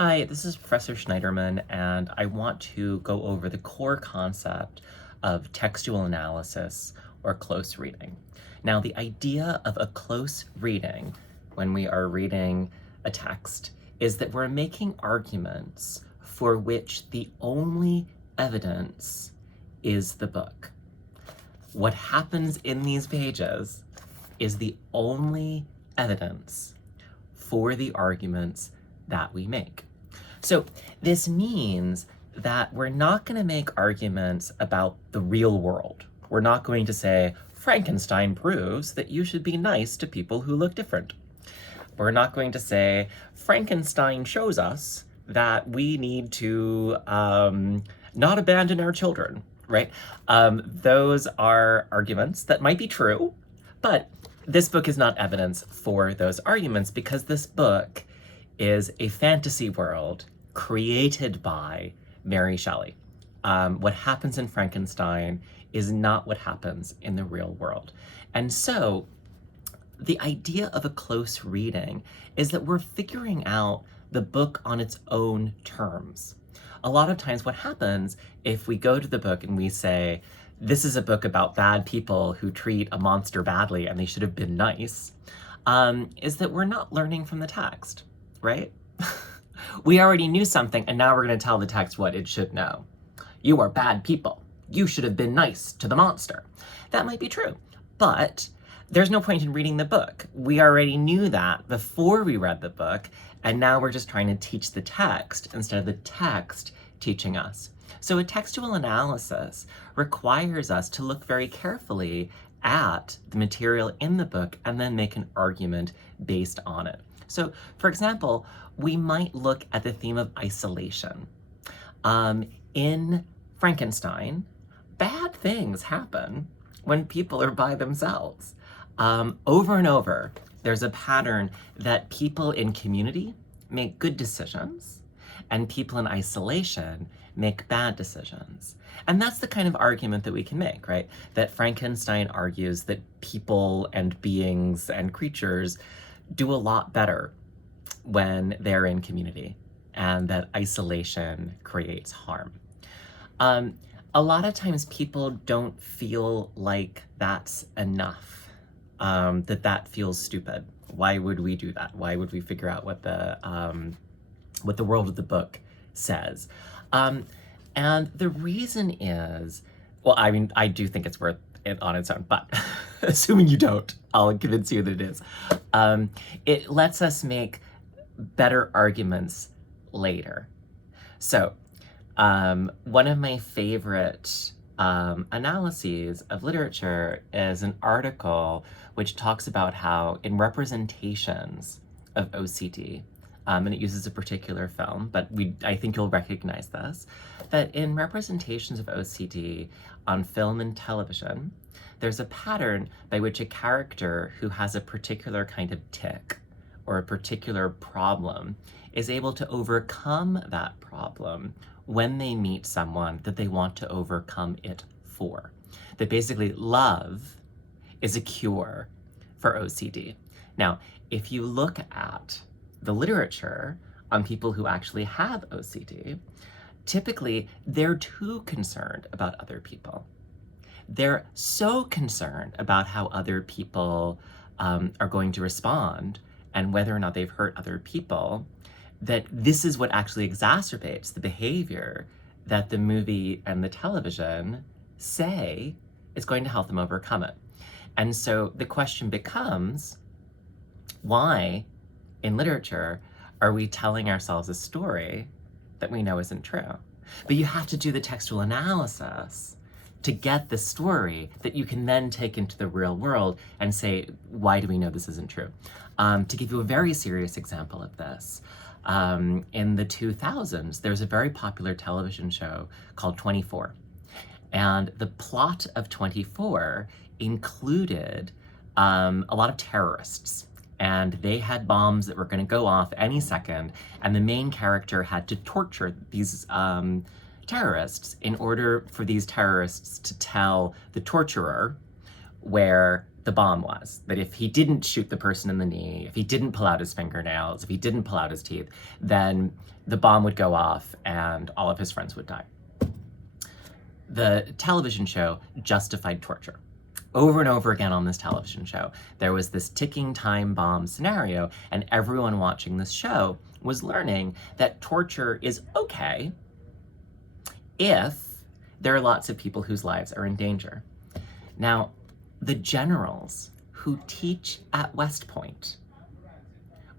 Hi, this is Professor Schneiderman, and I want to go over the core concept of textual analysis or close reading. Now, the idea of a close reading when we are reading a text is that we're making arguments for which the only evidence is the book. What happens in these pages is the only evidence for the arguments that we make. So this means that we're not going to make arguments about the real world. We're not going to say, Frankenstein proves that you should be nice to people who look different. We're not going to say, Frankenstein shows us that we need to not abandon our children, right? Those are arguments that might be true, but this book is not evidence for those arguments because this book is a fantasy world created by Mary Shelley. What happens in Frankenstein is not what happens in the real world. And so the idea of a close reading is that we're figuring out the book on its own terms. A lot of times what happens if we go to the book and we say, this is a book about bad people who treat a monster badly and they should have been nice, is that we're not learning from the text, right? We already knew something and now we're going to tell the text what it should know. You are bad people. You should have been nice to the monster. That might be true, but there's no point in reading the book. We already knew that before we read the book, and now we're just trying to teach the text instead of the text teaching us. So a textual analysis requires us to look very carefully at the material in the book and then make an argument based on it. So, for example, we might look at the theme of isolation. In Frankenstein, bad things happen when people are by themselves. Over and over, there's a pattern that people in community make good decisions and people in isolation make bad decisions. And that's the kind of argument that we can make, right? That Frankenstein argues that people and beings and creatures do a lot better when they're in community and that isolation creates harm. A lot of times people don't feel like that's enough, that feels stupid. Why would we do that? Why would we figure out what the world of the book says? And the reason is, well, I mean, I do think it's worth it on its own, but assuming you don't, I'll convince you that it is. It lets us make better arguments later. So one of my favorite analyses of literature is an article which talks about how in representations of OCD, and it uses a particular film, but I think you'll recognize this, that in representations of OCD on film and television, there's a pattern by which a character who has a particular kind of tic or a particular problem is able to overcome that problem when they meet someone that they want to overcome it for. That basically love is a cure for OCD. Now, if you look at the literature on people who actually have OCD, typically they're too concerned about other people. They're so concerned about how other people are going to respond and whether or not they've hurt other people, that this is what actually exacerbates the behavior that the movie and the television say is going to help them overcome it. And so the question becomes, why in literature are we telling ourselves a story that we know isn't true? But you have to do the textual analysis to get the story that you can then take into the real world and say, why do we know this isn't true? To give you a very serious example of this, in the 2000s, there's a very popular television show called 24. And the plot of 24 included a lot of terrorists. And they had bombs that were going to go off any second, and the main character had to torture these terrorists in order for these terrorists to tell the torturer where the bomb was. That if he didn't shoot the person in the knee, if he didn't pull out his fingernails, if he didn't pull out his teeth, then the bomb would go off and all of his friends would die. The television show justified torture. Over and over again on this television show, there was this ticking time bomb scenario, and everyone watching this show was learning that torture is okay if there are lots of people whose lives are in danger. Now, the generals who teach at West Point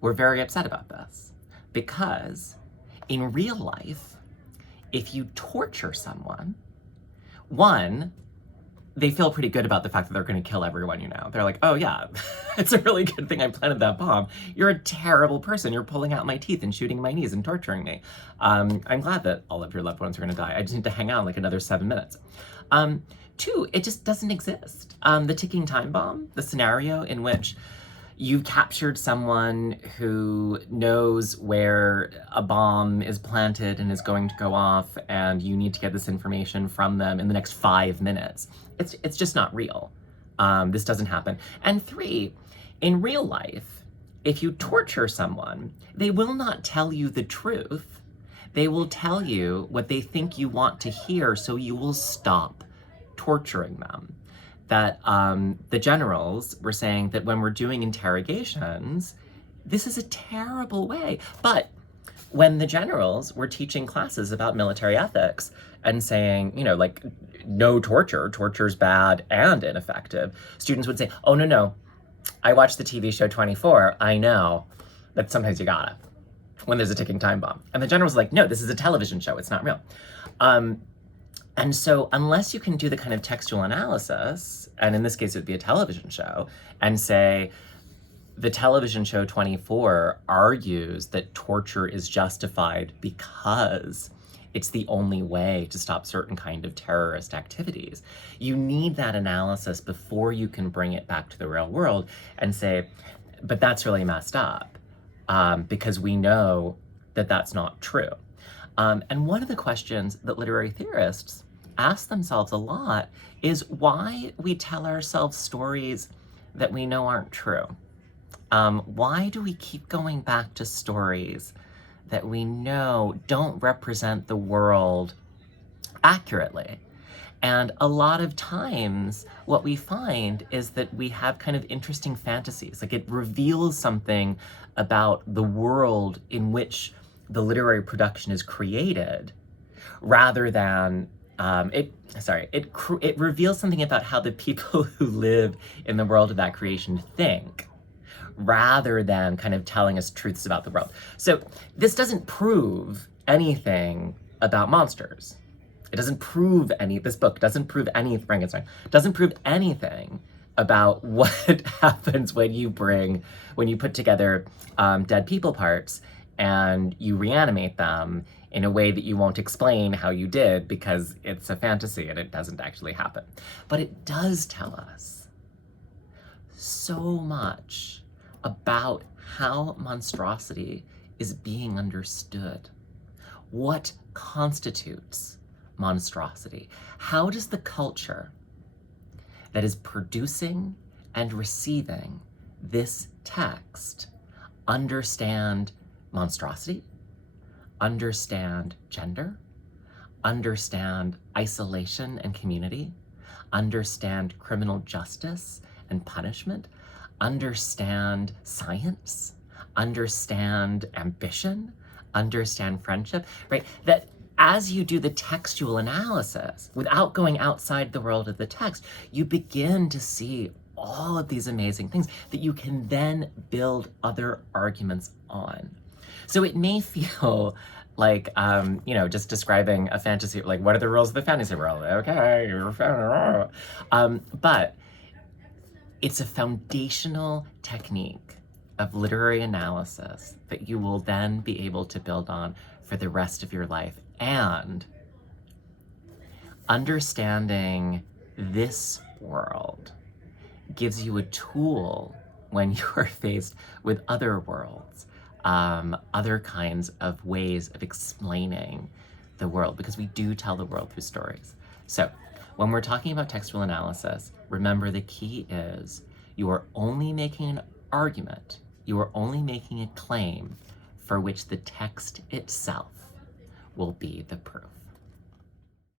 were very upset about this because in real life, if you torture someone, one, they feel pretty good about the fact that they're going to kill everyone, you know. They're like, oh yeah, it's a really good thing I planted that bomb. You're a terrible person. You're pulling out my teeth and shooting my knees and torturing me. I'm glad that all of your loved ones are going to die. I just need to hang out like another 7 minutes. Two, it just doesn't exist. The ticking time bomb, the scenario in which you've captured someone who knows where a bomb is planted and is going to go off, and you need to get this information from them in the next 5 minutes. It's just not real. This doesn't happen. And three, in real life, if you torture someone, they will not tell you the truth. They will tell you what they think you want to hear, so you will stop torturing them. That the generals were saying that when we're doing interrogations, this is a terrible way. But when the generals were teaching classes about military ethics and saying, you know, like, no torture, torture's bad and ineffective, students would say, oh, no, I watched the TV show 24. I know that sometimes you gotta, when there's a ticking time bomb. And the general's like, no, this is a television show. It's not real. And so unless you can do the kind of textual analysis, and in this case it would be a television show, and say the television show 24 argues that torture is justified because it's the only way to stop certain kind of terrorist activities, you need that analysis before you can bring it back to the real world and say, but that's really messed up, because we know that that's not true. And one of the questions that literary theorists ask themselves a lot is why we tell ourselves stories that we know aren't true. Why do we keep going back to stories that we know don't represent the world accurately? And a lot of times what we find is that we have kind of interesting fantasies. Like, it reveals something about the world in which the literary production is created, rather than it reveals something about how the people who live in the world of that creation think, rather than kind of telling us truths about the world. So this doesn't prove anything about monsters. It doesn't prove this book doesn't prove Frankenstein doesn't prove anything about what happens when you put together dead people parts and you reanimate them in a way that you won't explain how you did, because it's a fantasy and it doesn't actually happen. But it does tell us so much about how monstrosity is being understood. What constitutes monstrosity? How does the culture that is producing and receiving this text understand monstrosity, understand gender, understand isolation and community, understand criminal justice and punishment, understand science, understand ambition, understand friendship, right? That as you do the textual analysis, without going outside the world of the text, you begin to see all of these amazing things that you can then build other arguments on. So it may feel like, just describing a fantasy, like, what are the rules of the fantasy world? Okay, you're but it's a foundational technique of literary analysis that you will then be able to build on for the rest of your life. And understanding this world gives you a tool when you are faced with other worlds, other kinds of ways of explaining the world, because we do tell the world through stories. So when we're talking about textual analysis, remember the key is You are only making an argument, you are only making a claim for which the text itself will be the proof.